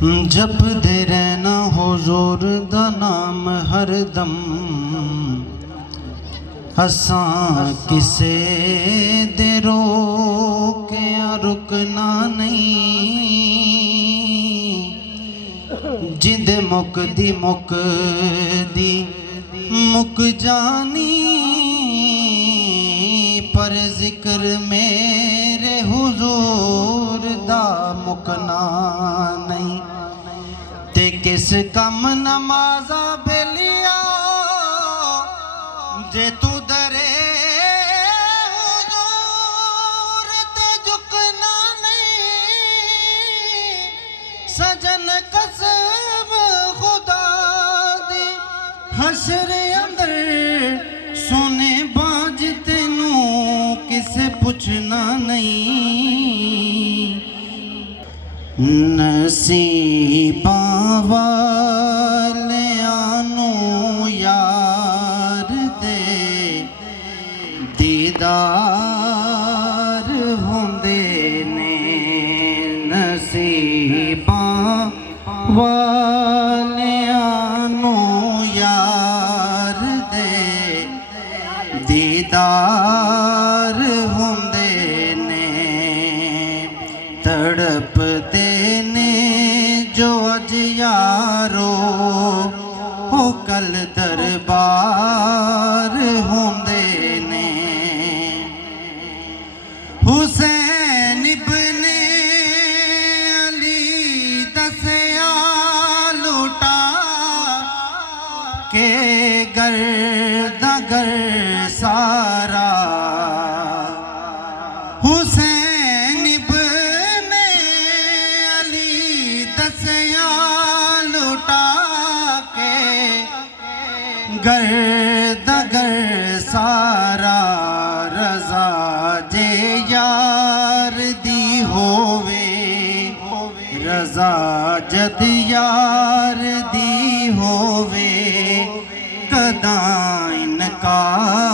जपदे रहना हुजूर दा नाम हरदम, असां किसे दे रोकिया रुकना नहीं। जिंदे मुकदी मुक जानी, पर जिक्र मेरे हुजूर दा मुकना नहीं। ते किस कम नमाजा बेलिया जे तू दरे हुजूर ते झुकना नहीं। सजन कसम खुदा दी हशर अंदर सोने बाज तेनू किसे पुछना नहीं। नसीबां वालियां नू यार दे दीदार होंदे ने। नसीबां वालियां नू यार दे दीदार होंदे ने। तड़पदे ने जो अज यारो हो कल दरबार होंदे ने। हुसैन इब्ने अली दसया लुटा के गर्द सारा। हुसैन इब्ने अली दसया लुटा के गर्द सारा। रजा जे यार दी होवे, रजा जद यार दी होवे, कदा इनकार